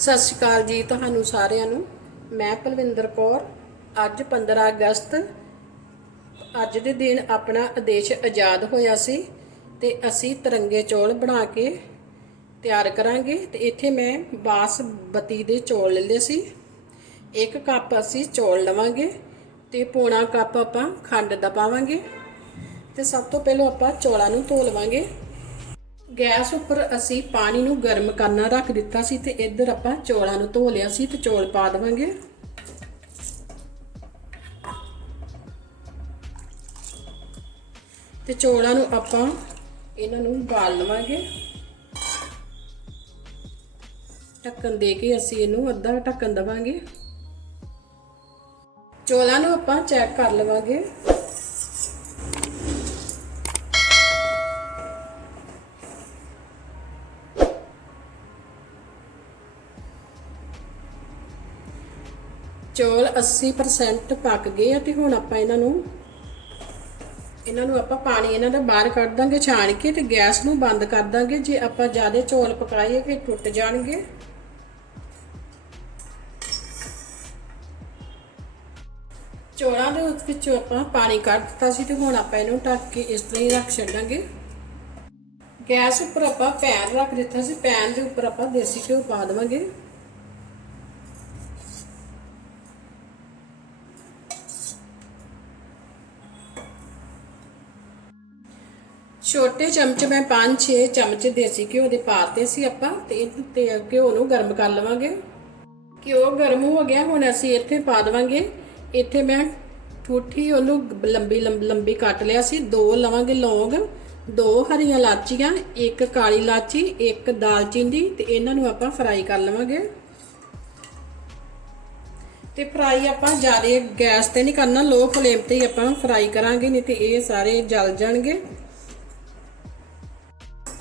ਸਤਿ ਸ਼੍ਰੀ ਅਕਾਲ ਜੀ ਤੁਹਾਨੂੰ ਸਾਰਿਆਂ ਨੂੰ। ਮੈਂ ਪਲਵਿੰਦਰ ਕੌਰ। ਅੱਜ 15 ਅਗਸਤ, ਅੱਜ ਦੇ ਦਿਨ ਆਪਣਾ ਆਦੇਸ਼ ਆਜ਼ਾਦ ਹੋਇਆ ਸੀ ਤੇ ਅਸੀਂ ਤਿਰੰਗੇ ਚੌਲ ਬਣਾ ਕੇ ਤਿਆਰ ਕਰਾਂਗੇ ਤੇ ਇੱਥੇ ਮੈਂ ਬਾਸਮਤੀ ਦੇ ਚੌਲ ਲੈ ਲਏ ਸੀ। ਇੱਕ ਕੱਪ ਅਸੀਂ ਚੌਲ ਲਵਾਂਗੇ ਤੇ ਪੌਣਾ ਕੱਪ ਆਪਾਂ ਖੰਡ ਦਾ ਪਾਵਾਂਗੇ ਤੇ ਸਭ ਤੋਂ ਪਹਿਲਾਂ ਆਪਾਂ ਚੌਲਾਂ ਨੂੰ ਧੋ ਲਵਾਂਗੇ। ਗੈਸ ਉੱਪਰ ਅਸੀਂ ਪਾਣੀ ਨੂੰ ਗਰਮ ਕਰਨਾ ਰੱਖ ਦਿੱਤਾ ਸੀ ਤੇ ਇੱਧਰ ਆਪਾਂ ਚੌਲਾਂ ਨੂੰ ਧੋ ਲਿਆ ਸੀ ਤੇ ਚੌਲ ਪਾ ਦੇਵਾਂਗੇ। ਤੇ ਚੌਲਾਂ ਨੂੰ ਆਪਾਂ ਇਹਨਾਂ ਨੂੰ ਉਬਾਲ ਲਵਾਂਗੇ। ਢੱਕਣ ਦੇ ਕੇ ਅਸੀਂ ਇਹਨੂੰ ਅੱਧਾ ਢੱਕਣ ਦਵਾਂਗੇ। ਚੌਲਾਂ ਨੂੰ ਆਪਾਂ ਚੈੱਕ ਕਰ ਲਵਾਂਗੇ। ਚੌਲ 80% ਪੱਕ ਗਏ ਆ ਤੇ ਹੁਣ ਆਪਾਂ ਇਹਨਾਂ ਨੂੰ ਇਹਨਾਂ ਨੂੰ ਆਪਾਂ ਪਾਣੀ ਇਹਨਾਂ ਦਾ ਬਾਹਰ ਕੱਢ ਦਾਂਗੇ, ਛਾਣ ਕੇ ਤੇ ਗੈਸ ਨੂੰ ਬੰਦ ਕਰ ਦਾਂਗੇ। ਜੇ ਆਪਾਂ ਜ਼ਿਆਦਾ ਚੌਲ ਪਕਾਈਏ ਫਿਰ ਟੁੱਟ ਜਾਣਗੇ। ਚੌਲਾਂ ਦੇ ਵਿੱਚੋਂ ਆਪਾਂ ਪਾਣੀ ਕੱਢ ਦਿੱਤਾ ਸੀ ਤੇ ਹੁਣ ਆਪਾਂ ਇਹਨੂੰ ਢੱਕ ਕੇ ਇਸ ਤਰ੍ਹਾਂ ਹੀ ਰੱਖ ਛੱਡਾਂਗੇ। ਗੈਸ ਉੱਪਰ ਆਪਾਂ ਪੈਨ ਰੱਖ ਦਿੱਤਾ ਸੀ, ਪੈਨ ਦੇ ਉੱਪਰ ਆਪਾਂ ਦੇਸੀ ਘਿਓ ਪਾ ਦੇਵਾਂਗੇ। ਛੋਟੇ ਚਮਚ ਮੈਂ 5-6 ਚਮਚ ਦੇਸੀ ਘਿਓ ਦੇ ਪਾਤੇ ਸੀ ਆਪਾਂ ਤੇ ਤੇ ਘਿਓ ਨੂੰ ਗਰਮ ਕਰ ਲਵਾਂਗੇ। ਘਿਓ ਗਰਮ ਹੋ ਗਿਆ, ਹੁਣ ਅਸੀਂ ਇੱਥੇ ਪਾ ਦੇਵਾਂਗੇ। ਇੱਥੇ ਮੈਂ ਠੂਠੀ ਉਹਨੂੰ ਲੰਬੀ ਲੰਬੀ ਕੱਟ ਲਿਆ ਸੀ। ਦੋ ਲਵਾਂਗੇ ਲੌਂਗ, ਦੋ ਹਰੀਆਂ ਲਾਚੀਆਂ ਇੱਕ ਕਾਲੀ ਇਲਾਚੀ, ਇੱਕ ਦਾਲਚੀਨੀ ਤੇ ਇਹਨਾਂ ਨੂੰ ਆਪਾਂ ਫਰਾਈ ਕਰ ਲਵਾਂਗੇ। ਤੇ ਫਰਾਈ ਆਪਾਂ ਜ਼ਿਆਦਾ ਗੈਸ ਤੇ ਨਹੀਂ ਕਰਨਾ, ਲੋ ਫਲੇਮ ਤੇ ਹੀ ਆਪਾਂ ਫਰਾਈ ਕਰਾਂਗੇ, ਨਹੀਂ ਤੇ ਇਹ ਸਾਰੇ ਜਲ ਜਾਣਗੇ।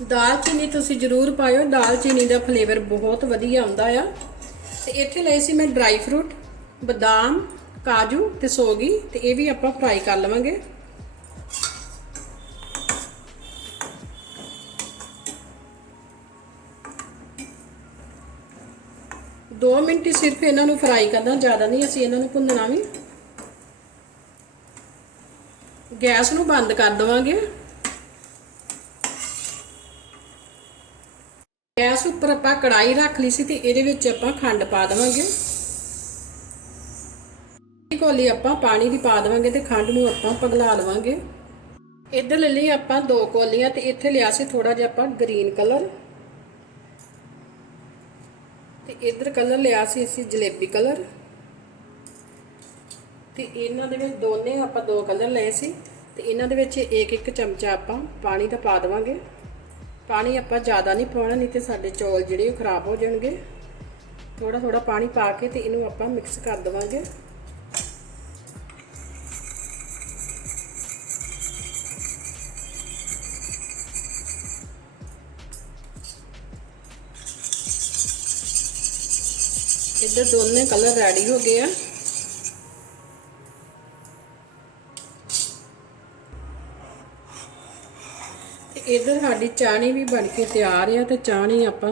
ਦਾਲਚੀਨੀ ਤੁਸੀਂ ਜ਼ਰੂਰ ਪਾਇਓ। ਦਾਲਚੀਨੀ ਦਾ ਫਲੇਵਰ ਬਹੁਤ ਵਧੀਆ ਆਉਂਦਾ ਆ। ਤੇ ਇੱਥੇ ਲਏ ਸੀ ਮੈਂ ਡਰਾਈ ਫਰੂਟ ਬਦਾਮ, ਕਾਜੂ ਤੇ ਸੋਗੀ ਤੇ ਇਹ ਵੀ ਆਪਾਂ ਫਰਾਈ ਕਰ ਲਵਾਂਗੇ। ਦੋ ਮਿੰਟ ਹੀ ਸਿਰਫ ਇਹਨਾਂ ਨੂੰ ਫਰਾਈ ਕਰਨਾ, ਜ਼ਿਆਦਾ ਨਹੀਂ ਅਸੀਂ ਇਹਨਾਂ ਨੂੰ ਭੁੰਨਣਾ ਵੀ। ਗੈਸ ਨੂੰ ਬੰਦ ਕਰ ਦਵਾਂਗੇ। ਗੈਸ ਉੱਪਰ ਆਪਾਂ ਕੜਾਈ ਰੱਖ ਲਈ ਸੀ ਤੇ ਇਹਦੇ ਵਿੱਚ ਆਪਾਂ ਖੰਡ ਪਾ ਦੇਵਾਂਗੇ। ਕੋਲੀ ਆਪਾਂ ਪਾਣੀ ਦੀ ਪਾ ਦੇਵਾਂਗੇ ਤੇ ਖੰਡ ਨੂੰ ਆਪਾਂ ਪਗਲਾ ਲਵਾਂਗੇ ਇੱਧਰ ਲੈ ਲਈ ਆਪਾਂ ਦੋ ਕੋਲੀਆਂ ਤੇ ਇੱਥੇ ਲਿਆ ਸੀ ਥੋੜਾ ਜਿਹਾ ਆਪਾਂ ਗ੍ਰੀਨ ਕਲਰ। ਤੇ ਇੱਧਰ ਕਲਰ ਲਿਆ ਸੀ ਅਸੀਂ ਜਲੇਬੀ ਕਲਰ। ਤੇ ਇਹਨਾਂ ਦੇ ਵਿੱਚ ਦੋਨੇ ਆਪਾਂ ਦੋ ਕਲਰ ਲਏ ਸੀ। ਤੇ ਇਹਨਾਂ ਦੇ ਵਿੱਚ ਇੱਕ ਇੱਕ ਚਮਚਾ ਆਪਾਂ ਪਾਣੀ ਦਾ ਪਾ ਦੇਵਾਂਗੇ। ਪਾਣੀ ਆਪਾਂ ਜ਼ਿਆਦਾ ਨਹੀਂ ਪਾਉਣਾ, ਨਹੀਂ ਤੇ ਸਾਡੇ ਚੌਲ ਜਿਹੜੇ ਉਹ ਖਰਾਬ ਹੋ ਜਾਣਗੇ। ਥੋੜਾ ਥੋੜਾ ਪਾਣੀ ਪਾ ਕੇ ਤੇ ਇਹਨੂੰ ਆਪਾਂ ਮਿਕਸ ਕਰ ਦੇਵਾਂਗੇ। ਇੱਧਰ ਦੋਨੇ ਕਲਰ ਰੈਡੀ ਹੋ ਗਏ ਆ। ਇੱਧਰ ਸਾਡੀ ਚਾਣੀ ਵੀ ਬਣ ਕੇ ਤਿਆਰ ਆ ਤੇ ਚਾਣੀ ਆਪਾਂ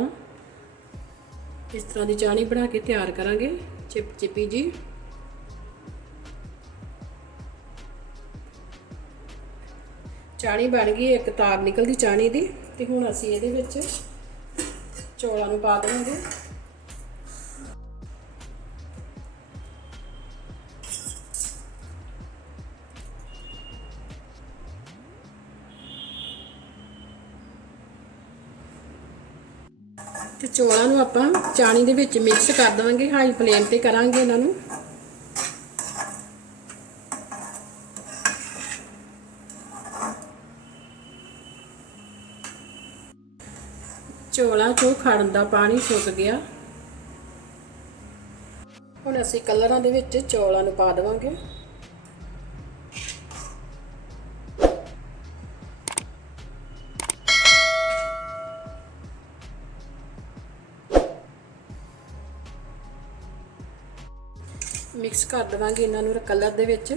ਇਸ ਤਰ੍ਹਾਂ ਦੀ ਚਾਣੀ ਬਣਾ ਕੇ ਤਿਆਰ ਕਰਾਂਗੇ, ਚਿਪ ਚਿਪੀ ਜੀ। ਚਾਣੀ ਬਣ ਗਈ, ਇੱਕ ਤਾਰ ਨਿਕਲਦੀ ਚਾਣੀ ਦੀ ਤੇ ਹੁਣ ਅਸੀਂ ਇਹਦੇ ਵਿੱਚ ਚੌਲਾਂ ਨੂੰ ਪਾ ਦੇਵਾਂਗੇ। ਤੇ ਚੌਲਾਂ ਨੂੰ ਆਪਾਂ ਚਾਣੀ ਦੇ ਵਿੱਚ ਮਿਕਸ ਕਰ ਦਵਾਂਗੇ ਹਾਈ ਫਲੇਮ ਤੇ ਕਰਾਂਗੇ ਇਹਨਾਂ ਨੂੰ। ਚੌਲਾਂ ਚੋਂ ਖੜਨ ਦਾ ਪਾਣੀ ਸੁੱਕ ਗਿਆ। ਹੁਣ ਅਸੀਂ ਕਲਰਾਂ ਦੇ ਵਿੱਚ ਚੌਲਾਂ ਨੂੰ ਪਾ ਦੇਵਾਂਗੇ। ਮਿਕਸ ਕਰ ਦਵਾਂਗੇ ਇਹਨਾਂ ਨੂੰ ਕਲਰ ਦੇ ਵਿੱਚ।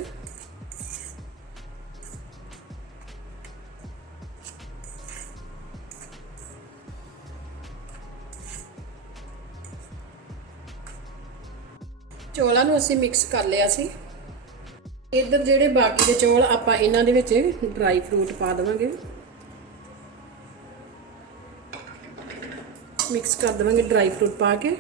ਚੌਲਾਂ ਨੂੰ ਅਸੀਂ ਮਿਕਸ ਕਰ ਲਿਆ ਸੀ। ਇੱਧਰ ਜਿਹੜੇ ਬਾਕੀ ਦੇ ਚੌਲ ਆਪਾਂ ਇਹਨਾਂ ਦੇ ਵਿੱਚ ਡਰਾਈ ਫਰੂਟ ਪਾ ਦੇਵਾਂਗੇ। ਮਿਕਸ ਕਰ ਦੇਵਾਂਗੇ ਡਰਾਈ ਫਰੂਟ ਪਾ ਕੇ।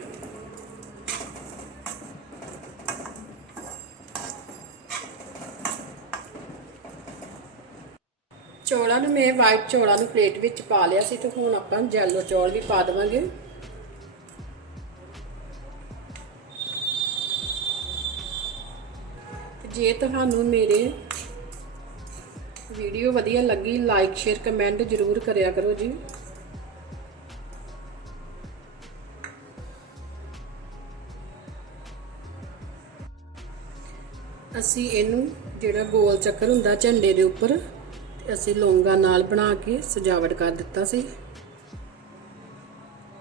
ਚੌਲਾਂ ਨੂੰ ਮੈਂ ਵਾਈਟ ਚੌਲਾਂ ਨੂੰ ਪਲੇਟ ਵਿੱਚ ਪਾ ਲਿਆ ਸੀ ਤੇ ਹੁਣ ਆਪਾਂ ਜੈਲੋ ਚੌਲ ਵੀ ਪਾ ਦੇਵਾਂਗੇ। ਜੇ ਤੁਹਾਨੂੰ ਮੇਰੇ ਵੀਡੀਓ ਵਧੀਆ ਲੱਗੀ ਲਾਈਕ ਸ਼ੇਅਰ ਕਮੈਂਟ ਜ਼ਰੂਰ ਕਰਿਆ ਕਰੋ ਜੀ। ਅਸੀਂ ਇਹਨੂੰ ਜਿਹੜਾ ਗੋਲ ਚੱਕਰ ਹੁੰਦਾ ਝੰਡੇ ਦੇ ਉੱਪਰ ਅਸੀਂ ਲੌਂਗਾ ਨਾਲ ਬਣਾ ਕੇ ਸਜਾਵਟ ਕਰ ਦਿੱਤਾ ਸੀ।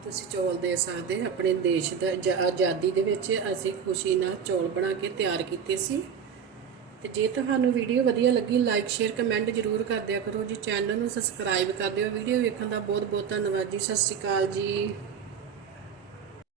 ਤੁਸੀਂ ਚੌਲ ਦੇ ਸਕਦੇ ਆਪਣੇ ਦੇਸ਼ ਦਾ ਆਜ਼ਾ- ਆਜ਼ਾਦੀ ਦੇ ਵਿੱਚ ਅਸੀਂ ਖੁਸ਼ੀ ਨਾਲ ਚੌਲ ਬਣਾ ਕੇ ਤਿਆਰ ਕੀਤੇ ਸੀ। ਤੇ ਜੇ ਤੁਹਾਨੂੰ ਵੀਡੀਓ ਵਧੀਆ ਲੱਗੀ ਲਾਈਕ ਸ਼ੇਅਰ ਕਮੈਂਟ ਜ਼ਰੂਰ ਕਰ ਦਿਆ ਕਰੋ। ਜੀ ਚੈਨਲ ਨੂੰ ਸਬਸਕ੍ਰਾਈਬ ਕਰ ਦਿਓ। ਵੀਡੀਓ ਵੇਖਣ ਦਾ ਬਹੁਤ ਬਹੁਤ ਧੰਨਵਾਦ ਜੀ। ਸਤਿ ਸ਼੍ਰੀ ਅਕਾਲ ਜੀ।